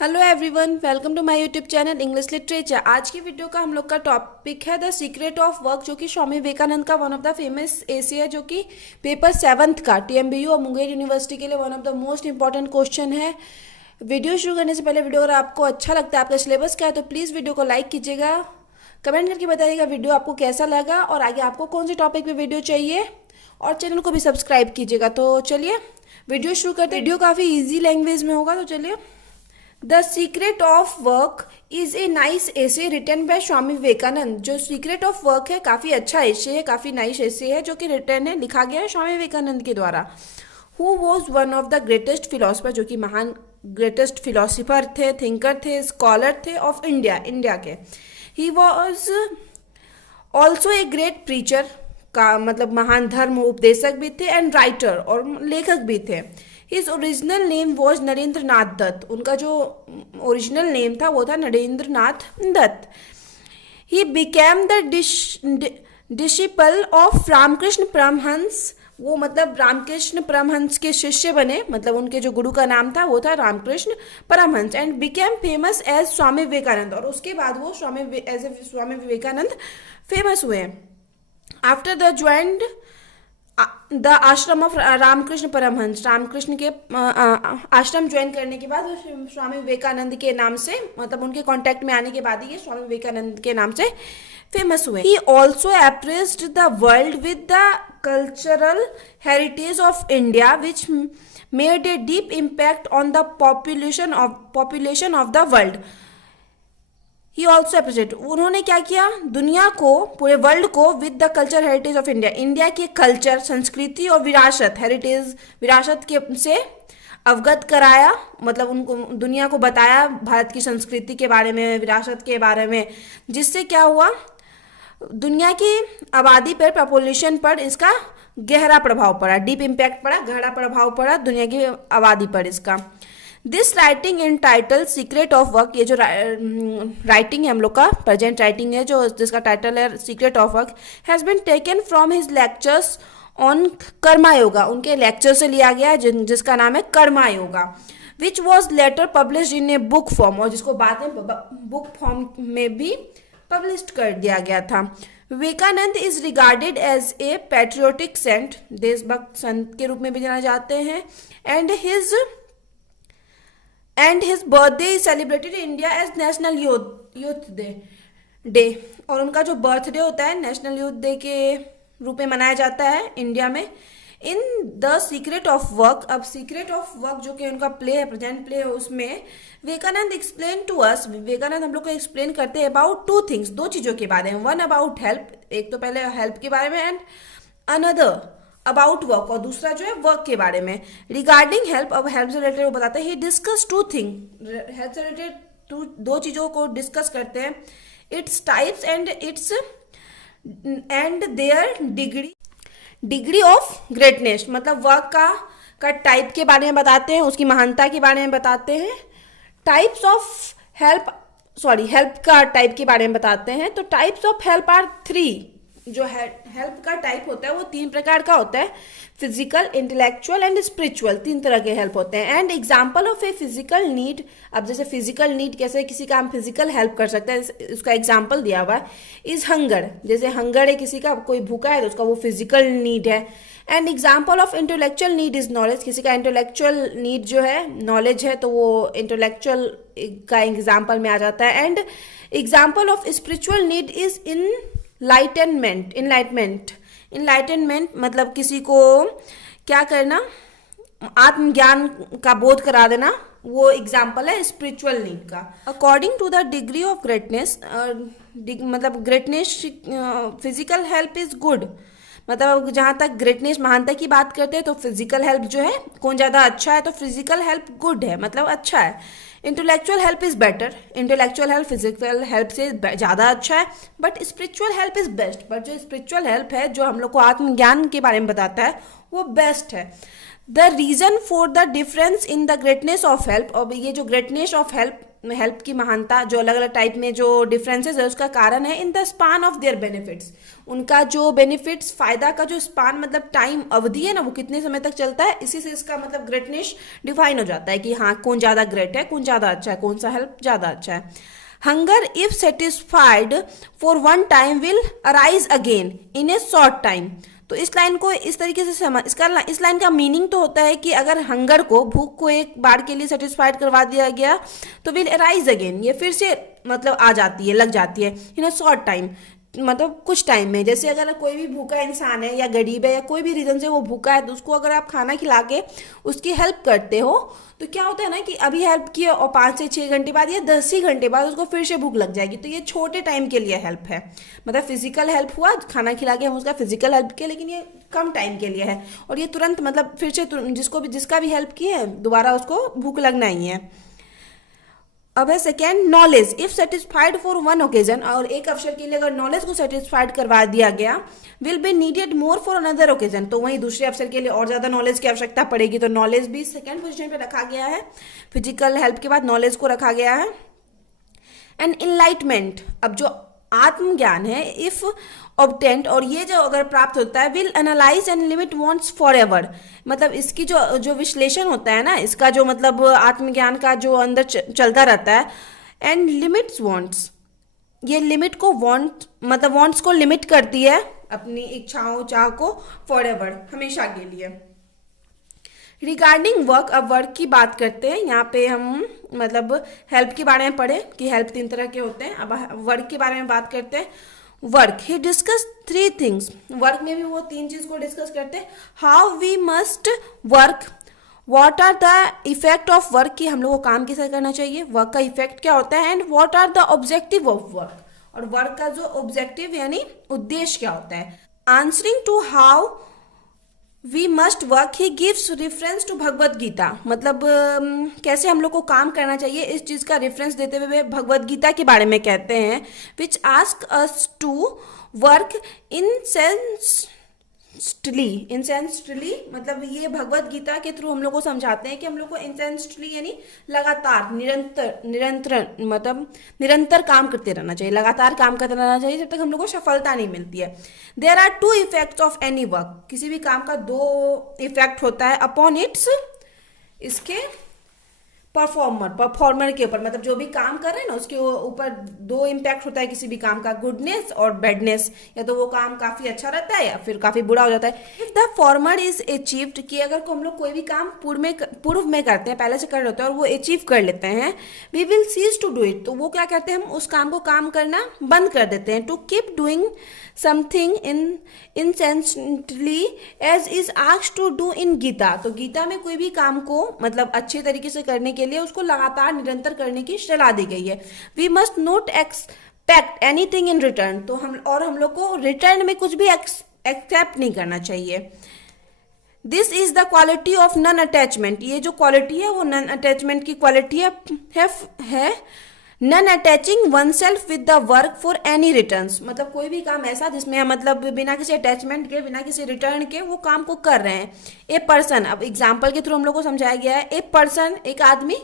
Hello everyone, welcome to my YouTube channel English literature. आज की video का हम लोग का टॉपिक है द सीक्रेट ऑफ वर्क, जो कि स्वामी विवेकानंद का वन ऑफ द फेमस एसे है, जो कि पेपर 7th का टीएमबीयू और मुंगेर यूनिवर्सिटी के लिए one of the most important question है। वीडियो शुरू करने से पहले वीडियो अगर आपको अच्छा लगता है, आपका सिलेबस क्या है, तो प्लीज़ वीडियो को लाइक कीजिएगा, कमेंट करके बताइएगा वीडियो आपको कैसा लगा और आगे आपको कौन से टॉपिक पे वीडियो चाहिए, और चैनल को भी सब्सक्राइब कीजिएगा। तो चलिए वीडियो शुरू करते हैं। वीडियो काफ़ी ईजी लैंग्वेज में होगा, तो चलिए। The secret of work is a nice essay written by Swami Vivekananda. जो सीक्रेट ऑफ वर्क है काफ़ी अच्छा एसे है, काफ़ी नाइस एसे है, जो कि रिटन है, लिखा गया है स्वामी विवेकानंद के द्वारा। Who was one of the greatest philosopher, जो कि महान ग्रेटेस्ट फिलोसफर थे, थिंकर थे, स्कॉलर थे ऑफ इंडिया, इंडिया के। He was also a great preacher, का मतलब महान धर्म उपदेशक भी थे, एंड राइटर और लेखक भी थे। His original name was Narendra Nath Datta. उनका जो ओरिजिनल नेम था वो था Narendra Nath Datta. He became the disciple of Ramakrishna Paramahamsa. वो मतलब रामकृष्ण परमहंस के शिष्य बने, मतलब उनके जो गुरु का नाम था वो था Ramakrishna Paramahamsa. And became famous as Swami Vivekananda, और उसके बाद वो स्वामी विवेकानंद फेमस हुए। After the joined the ashram of Ramakrishna Paramahamsa, Ramakrishna के आश्रम ज्वाइन करने के बाद वो स्वामी विवेकानंद के नाम से, मतलब उनके कांटेक्ट में आने के बाद ही ये स्वामी विवेकानंद के नाम से फेमस हुए। He also appraised the world with the cultural heritage of India which made a deep impact on the population of the world. He also appreciate, उन्होंने क्या किया, दुनिया को, पूरे वर्ल्ड को with the culture heritage of India, India के culture, संस्कृति और विरासत, हेरिटेज विरासत के से अवगत कराया, मतलब उनको दुनिया को बताया भारत की संस्कृति के बारे में, विरासत के बारे में, जिससे क्या हुआ, दुनिया की आबादी पर, पॉपुलेशन पर इसका गहरा प्रभाव पड़ा, डीप इम्पैक्ट पड़ा, गहरा प्रभाव पड़ा दुनिया की आबादी पर इसका। This writing in title secret of work, ये जो राइटिंग है हम लोग का, प्रेजेंट राइटिंग है, जो जिसका टाइटल है secret of work, has been taken from his lectures on Karma yoga. उनके लेक्चर से लिया गया है, जिसका नाम है Karma yoga, which was later publish in a book form, और जिसको बाद में बुक फॉर्म में भी पब्लिश कर दिया गया था। Vivekananda is regarded as a patriotic saint, देशभक्त संत के रूप में भी जाना जाते हैं। And his birthday is celebrated in India as national youth day, और उनका जो बर्थडे होता है नेशनल यूथ डे के रूप में मनाया जाता है इंडिया में। In the secret of work, अब सीक्रेट ऑफ वर्क जो कि उनका प्ले है, प्रेजेंट प्ले है, उसमें Vivekananda explain to us, Vivekananda हम लोग को एक्सप्लेन करते हैं अबाउट टू थिंग्स, दो चीज़ों के बारे में। वन अबाउट हेल्प, एक तो पहले हेल्प के बारे में, एंड अनदर अबाउट वर्क, और दूसरा जो है वर्क के बारे में। रिगार्डिंग हेल्प, अब हेल्प से रिलेटेड वो बताते हैं, ही डिस्कस टू थिंग, हेल्प से रिलेटेड दो चीज़ों को डिस्कस करते हैं, its types and there degree of greatness, मतलब वर्क का टाइप के बारे में बताते हैं, उसकी महानता के बारे में बताते हैं। टाइप्स ऑफ हेल्प का टाइप के बारे में बताते हैं। तो टाइप्स ऑफ हेल्प आर 3, जो हेल्प का टाइप होता है वो 3 प्रकार का होता है, फिजिकल, इंटेलेक्चुअल एंड स्पिरिचुअल, 3 तरह के हेल्प होते हैं। And example of a physical need, अब जैसे फिजिकल नीड, कैसे किसी का हम फिजिकल हेल्प कर सकते हैं, उसका एग्जाम्पल दिया हुआ है, इज हंगर, जैसे हंगर है किसी का, कोई भूखा है तो उसका वो फिजिकल नीड है। And example of intellectual need is knowledge, किसी का इंटेलेक्चुअल नीड जो है नॉलेज है, तो वो इंटेलेक्चुअल का एग्जाम्पल में आ जाता है। And example of spiritual need is enlightenment, मतलब किसी को क्या करना, आत्मज्ञान का बोध करा देना, वो एग्जाम्पल है स्पिरिचुअल नीड का। According to the degree of greatness, मतलब greatness, physical help is good, मतलब जहाँ तक ग्रेटनेस, महानता की बात करते हैं तो फिजिकल हेल्प जो है, कौन ज़्यादा अच्छा है, तो फिजिकल हेल्प गुड है, मतलब अच्छा है। Intellectual help is better, intellectual help physical help से ज़्यादा अच्छा है। But spiritual help is best, but जो स्पिरिचुअल हेल्प है, जो हम लोग को आत्मज्ञान के बारे में बताता है, वो बेस्ट है। The reason for the difference in the greatness of help, और ये जो ग्रेटनेस ऑफ हेल्प की महानता, जो अलग अलग टाइप में जो डिफरेंसेस है उसका कारण है in the span of their benefits, उनका जो बेनिफिट्स, फायदा का जो स्पान मतलब टाइम अवधि है ना, वो कितने समय तक चलता है, इसी से इसका मतलब ग्रेटनेस डिफाइन हो जाता है कि हाँ कौन ज़्यादा ग्रेट है, कौन ज़्यादा अच्छा है, कौन सा हेल्प ज़्यादा अच्छा है। Hunger if satisfied for one time will arise again in A short time. तो इस लाइन को इस तरीके से समझ, इस लाइन का मीनिंग तो होता है कि अगर हंगर को, भूख को एक बार के लिए सेटिस्फाइड करवा दिया गया तो विल अराइज अगेन, ये फिर से मतलब आ जाती है, लग जाती है इन अ शॉर्ट टाइम, मतलब कुछ टाइम में। जैसे अगर कोई भी भूखा इंसान है या गरीब है या कोई भी रीजन से वो भूखा है, तो उसको अगर आप खाना खिला के उसकी हेल्प करते हो तो क्या होता है ना कि अभी हेल्प किया और 5 से 6 घंटे बाद या 10 ही घंटे बाद उसको फिर से भूख लग जाएगी। तो ये छोटे टाइम के लिए हेल्प है, मतलब फिजिकल हेल्प हुआ, खाना खिला के हम उसका फिजिकल हेल्प किया, लेकिन ये कम टाइम के लिए है और ये तुरंत मतलब फिर से जिसको भी, जिसका भी हेल्प किए दोबारा उसको भूख लगना ही है। अब है second knowledge if satisfied for one occasion, और एक अवसर के लिए अगर नॉलेज को सेटिस्फाइड करवा दिया गया, will be needed more for another occasion, तो वहीं दूसरे अवसर के लिए और ज़्यादा नॉलेज की आवश्यकता पड़ेगी। तो नॉलेज भी सेकेंड पोजीशन पे रखा गया है, फिजिकल हेल्प के बाद नॉलेज को रखा गया है। एंड इनलाइटमेंट, अब जो आत्मज्ञान है, इफ ऑब्टेंट, और ये जो अगर प्राप्त होता है, will analyse and limit wants for ever, मतलब इसकी जो विश्लेषण होता है ना, इसका जो मतलब आत्मज्ञान का जो अंदर चलता रहता है, एंड लिमिट्स वांट्स, ये लिमिट को वांट मतलब वांट्स को लिमिट करती है, अपनी इच्छाओं चाह को, फॉर एवर, हमेशा के लिए। रिगार्डिंग वर्क, अब वर्क की बात करते हैं। यहाँ पे हम मतलब हेल्प के बारे में पढ़े कि हेल्प 3 तरह के होते हैं, अब वर्क के बारे में बात करते हैं। Work, he discuss 3 things, work में भी वो 3 चीज को डिस्कस करते हैं। How we must work, what are the effect of work, कि हम लोग को काम कैसे करना चाहिए, वर्क का इफेक्ट क्या होता है, and what are the objective of work, और वर्क का जो ऑब्जेक्टिव यानी उद्देश्य क्या होता है। Answering to how we must work, he gives reference to Bhagavad Gita, मतलब कैसे हम लोग को काम करना चाहिए, इस चीज़ का रेफरेंस देते हुए भगवद गीता के बारे में कहते हैं। विच आस्क अस टू वर्क इंसेंस्टली, मतलब ये भगवद गीता के थ्रू हम लोग को समझाते हैं कि हम लोग को इंसेंस्टली यानी लगातार, निरंतर काम करते रहना चाहिए, लगातार काम करते रहना चाहिए जब तक हम लोग को सफलता नहीं मिलती है। There are 2 effects of any work, किसी भी काम का 2 इफेक्ट होता है अपॉन इट्स, इसके परफॉर्मर के ऊपर, मतलब जो भी काम कर रहे हैं ना उसके ऊपर 2 इम्पैक्ट होता है किसी भी काम का, गुडनेस और बैडनेस, या तो वो काम काफी अच्छा रहता है या फिर काफी बुरा हो जाता है। If the former is achieved, कि अगर हम लोग कोई भी काम पूर्व में करते हैं, पहले से कर रहे होते हैं और वो अचीव कर लेते हैं, we will cease to do it, तो वो क्या करते हैं, हम उस काम को काम करना बंद कर देते हैं। To keep doing something incessantly as is asked to do in Gita, तो गीता में कोई भी काम को मतलब अच्छे तरीके से करने के लिए उसको लगातार निरंतर करने की सलाह दी गई है। We must not expect anything in return, तो हम लोग को रिटर्न में कुछ भी एक्सेप्ट नहीं करना चाहिए। This is the quality of non attachment, ये जो क्वालिटी है वो नॉन अटैचमेंट की क्वालिटी है non attaching one self with the work for any returns, मतलब कोई भी काम ऐसा जिसमें हम मतलब बिना किसी अटैचमेंट के, बिना किसी रिटर्न के वो काम को कर रहे हैं। ए पर्सन, अब एग्जाम्पल के थ्रू हम लोग को समझाया गया है, ए पर्सन, एक आदमी,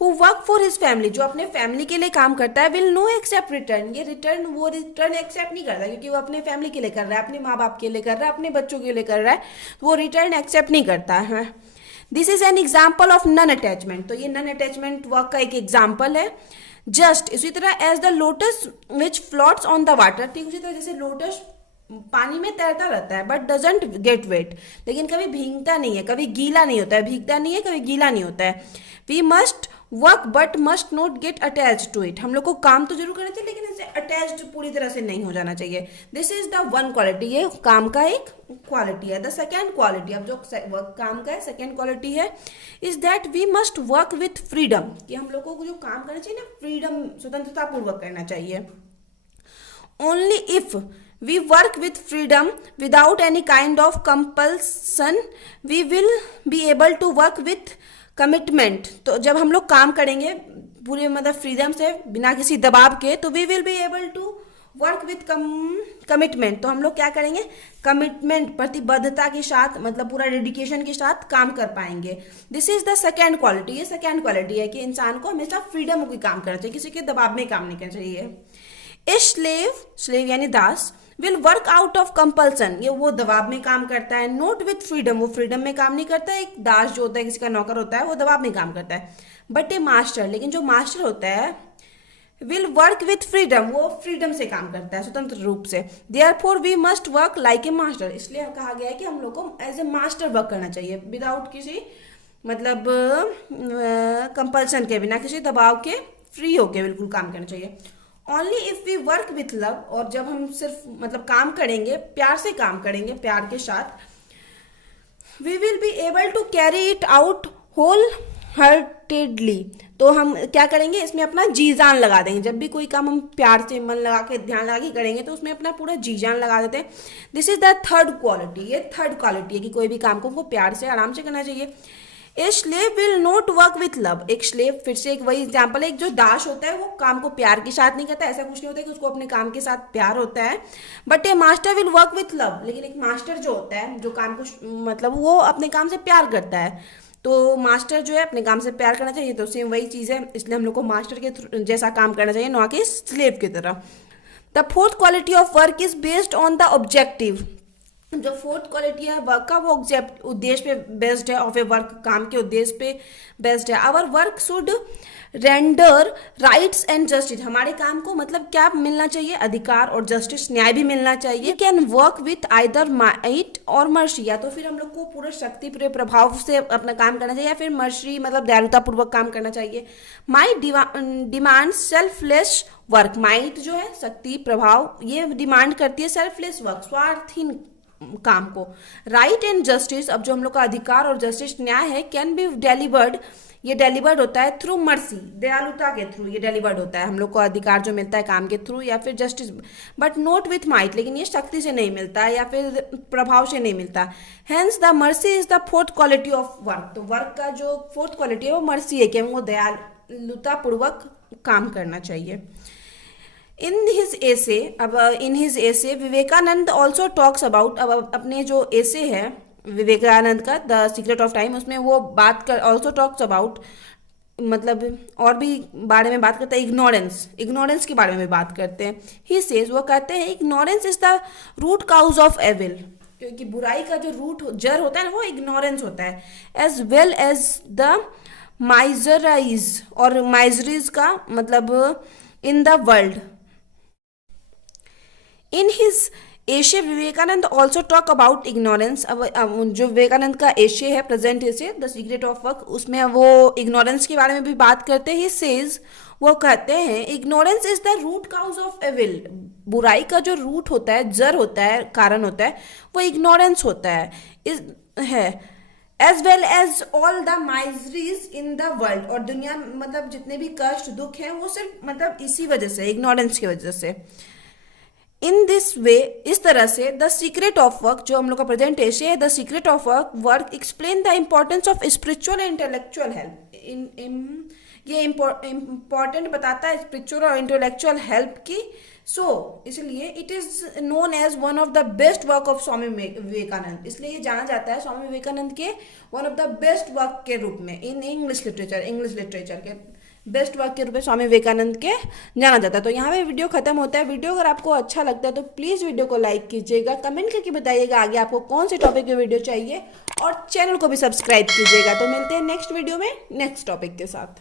who work for his family, जो अपने फैमिली के लिए काम करता है, विल नो एक्सेप्ट रिटर्न, ये रिटर्न एक्सेप्ट नहीं करता, क्योंकि वो अपने फैमिली के लिए कर रहा है, अपने माँ बाप के लिए कर रहा है, अपने बच्चों के लिए कर रहा है, तो वो रिटर्न एक्सेप्ट नहीं करता है। This is an example of non attachment, तो ये नॉन अटैचमेंट वर्क का एक एग्जाम्पल है। जस्ट इसी तरह as the lotus which floats on the water, ठीक उसी तरह जैसे लोटस पानी में तैरता रहता है बट डजंट गेट वेट, लेकिन कभी भीगता नहीं है, कभी गीला नहीं होता है, भीगता नहीं है, कभी गीला नहीं होता है। We must work but must not get attach to it, हम लोग को काम तो जरूर करना चाहिए लेकिन इससे अटैच्ड पूरी तरह से नहीं हो जाना चाहिए। This is the one quality, ये काम का एक क्वालिटी है। द सेकेंड क्वालिटी, अब जो वर्क काम का है सेकेंड क्वालिटी है, is that we must work with freedom, कि हम लोगों को जो काम करना चाहिए ना, फ्रीडम, स्वतंत्रता पूर्वक करना चाहिए। Only if we work with freedom without any kind of compulsion we will be able to work with commitment, तो जब हम लोग काम करेंगे पूरे मतलब फ्रीडम से, बिना किसी दबाव के, तो we will be able to work with commitment, तो हम लोग क्या करेंगे, कमिटमेंट प्रतिबद्धता के साथ, मतलब पूरा डेडिकेशन के साथ काम कर पाएंगे। This is the second quality, ये सेकेंड क्वालिटी है कि इंसान को हमेशा फ्रीडम की काम करना चाहिए, किसी के दबाव में काम नहीं करना चाहिए। ए स्लेव यानी दास will work out of compulsion, ये वो दबाव में काम करता है। नोट विथ फ्रीडम, वो फ्रीडम में काम नहीं करता है। एक दास जो होता है, किसी का नौकर होता है, वो दबाव में काम करता है। बट ए मास्टर, लेकिन जो मास्टर होता है, विल वर्क विथ फ्रीडम, वो फ्रीडम से काम करता है, स्वतंत्र रूप से। Therefore we must work like a master, इसलिए कहा गया है कि हम लोग को एज ए मास्टर वर्क करना चाहिए, विदाउट किसी मतलब कंपल्सन के, बिना किसी दबाव के, फ्री होके बिल्कुल काम करना चाहिए। Only if we work with love, और जब हम सिर्फ मतलब काम करेंगे, प्यार से काम करेंगे, प्यार के साथ, we will be able to carry it out wholeheartedly, तो हम क्या करेंगे, इसमें अपना जी जान लगा देंगे। जब भी कोई काम हम प्यार से मन लगा के ध्यान लगा के करेंगे तो उसमें अपना पूरा जी जान लगा देते हैं। This is the third quality, ये थर्ड क्वालिटी है कि कोई भी काम को हमको प्यार से आराम से करना चाहिए। A slave will not work with love, एक स्लेव, फिर से एक वही एग्जाम्पल है, एक जो दास होता है वो काम को प्यार के साथ नहीं करता, ऐसा कुछ नहीं होता है कि उसको अपने काम के साथ प्यार होता है। But A master will work with love, लेकिन एक मास्टर जो होता है, जो काम को मतलब वो अपने काम से प्यार करता है, तो मास्टर जो है अपने काम से प्यार करना चाहिए, तो सेम वही चीज़ है, इसलिए हम लोग को मास्टर के जैसा काम करना चाहिए, ना कि स्लेव की तरह। The fourth quality of work is based on the objective, जो फोर्थ क्वालिटी है वर्क का, वो उद्देश्य पे बेस्ड है, ऑफ ए वर्क, काम के उद्देश्य पे बेस्ड है। Our work should render rights and justice, हमारे काम को मतलब क्या मिलना चाहिए, अधिकार और जस्टिस, न्याय भी मिलना चाहिए। Can work with either might और मर्सी, या तो फिर हम लोग को पूरे शक्ति, पूरे प्रभाव से अपना काम करना चाहिए, या फिर मर्सी मतलब दयालुता पूर्वक काम करना चाहिए। Might demand selfless work, might जो है शक्ति, प्रभाव, ये डिमांड करती है सेल्फलेस वर्क, स्वार्थहीन काम को। राइट एंड जस्टिस, अब जो हम लोग का अधिकार और जस्टिस, न्याय है, कैन बी डिलीवर्ड, ये डिलीवर्ड होता है थ्रू मर्सी, दयालुता के थ्रू ये डिलीवर्ड होता है, हम लोग को अधिकार जो मिलता है काम के थ्रू, या फिर justice, but not with might, लेकिन ये शक्ति से नहीं मिलता है या फिर प्रभाव से नहीं मिलता। Hence the mercy is the fourth quality of work, तो वर्क का जो फोर्थ क्वालिटी है वो मर्सी है, कि हमको दयालुता पूर्वक काम करना चाहिए। In his essay Vivekananda also talks about, अब अपने जो एसे है विवेकानंद का, द सीक्रेट ऑफ टाइम, उसमें वो बात कर, ऑल्सो टॉक्स अबाउट, मतलब और भी बारे में बात करते हैं, इग्नोरेंस के बारे में बात करते हैं। ही सेज, वो कहते हैं, ignorance is the root cause of evil, क्योंकि बुराई का जो रूट जड़ होता है ना, वो इग्नोरेंस होता है। As well as the miseries, और माइजरीज का मतलब in the world. In his essay Vivekananda also talk about ignorance, अब जो विवेकानंद का एशे है, प्रेजेंट एशे, द सीक्रेट ऑफ वर्क, उसमें वो इग्नोरेंस के बारे में भी बात करते हैं। ही सेज, वो कहते हैं, ignorance is the root cause of evil, बुराई का जो रूट होता है, जड़ होता है, कारण होता है, वो इग्नोरेंस होता है। As well as all the miseries in the world, और दुनिया मतलब जितने भी कष्ट दुख हैं वो सिर्फ मतलब इसी वजह से, इग्नोरेंस की वजह से। इन दिस वे, इस तरह से, द सीक्रेट ऑफ वर्क, जो हम लोग का प्रेजेंट एशे है, the secret of work explain the importance of spiritual and intellectual help, ये इम्पोर्टेंट बताता है स्पिरिचुअल और इंटेलेक्चुअल हेल्प की। इसलिए it is known as one of the best work of Swami Vivekananda, इसलिए ये जाना जाता है स्वामी विवेकानंद के one of the best work के रूप में, इन इंग्लिश लिटरेचर के बेस्ट वर्क के रूप में स्वामी विवेकानंद के जाना जाता है। तो यहाँ पे वीडियो खत्म होता है। वीडियो अगर आपको अच्छा लगता है तो प्लीज़ वीडियो को लाइक कीजिएगा, कमेंट करके बताइएगा आगे आपको कौन से टॉपिक की वीडियो चाहिए, और चैनल को भी सब्सक्राइब कीजिएगा। तो मिलते हैं नेक्स्ट वीडियो में नेक्स्ट टॉपिक के साथ।